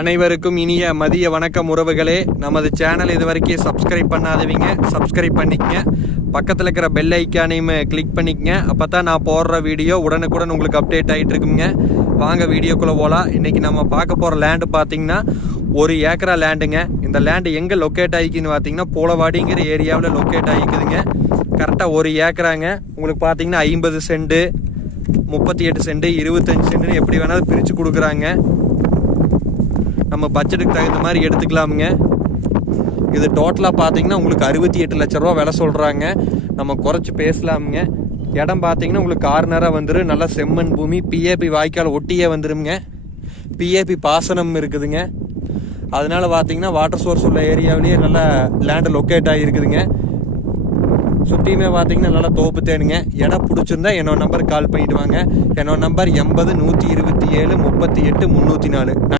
அனைவருக்கும் இனிய மதிய வணக்கம் உறவுகளே. நமது சேனல் இது வரைக்கும் சப்ஸ்கிரைப் பண்ணாதவங்க சப்ஸ்கிரைப் பண்ணிக்கங்க. பக்கத்தில் இருக்கிற பெல் ஐக்கானையும் கிளிக் பண்ணிக்கங்க. அப்போ தான் நான் போடுற வீடியோ உடனுக்குடன் உங்களுக்கு அப்டேட் ஆகிட்டு இருக்குங்க. வாங்க வீடியோக்குள்ளே போகலாம் இன்றைக்கி நம்ம பார்க்க போகிற லேண்டு பார்த்திங்கன்னா ஒரு ஏக்கரா லேண்டுங்க இந்த லேண்டு எங்கே லொக்கேட் ஆகிக்குன்னு பார்த்தீங்கன்னா போலவாடிங்கிற ஏரியாவில் லொக்கேட் ஆகிக்குதுங்க. கரெக்டாக ஒரு ஏக்கராங்க. உங்களுக்கு பார்த்தீங்கன்னா ஐம்பது சென்ட்டு முப்பத்தி எட்டு சென்ட்டு இருபத்தஞ்சு சென்ட்டுன்னு எப்படி வேணாலும் பிரித்து கொடுக்குறாங்க. நம்ம பட்ஜெட்டுக்கு தகுந்த மாதிரி எடுத்துக்கலாமுங்க. இது டோட்டலாக பார்த்தீங்கன்னா உங்களுக்கு அறுபத்தி எட்டு லட்ச ரூபா விலை சொல்கிறாங்க நம்ம குறைச்சி பேசலாமுங்க. இடம் பார்த்தீங்கன்னா உங்களுக்கு கார்னராக வந்துடும் நல்லா செம்மண் பூமி பிஏபி வாய்க்கால் ஒட்டியே வந்துடுங்க பிஏபி பாசனம் இருக்குதுங்க. அதனால பார்த்தீங்கன்னா வாட்டர் சோர்ஸ் உள்ள ஏரியாவிலேயே நல்லா லேண்டு லொக்கேட் ஆகிருக்குதுங்க சுற்றியுமே பார்த்தீங்கன்னா நல்லா தோப்பு தேனுங்க. இடம் பிடிச்சிருந்தா என்னோட நம்பருக்கு கால் பண்ணிவிடுவாங்க என்னோட நம்பர் எண்பது நூற்றி இருபத்தி ஏழு முப்பத்தி எட்டு முந்நூற்றி நாலு.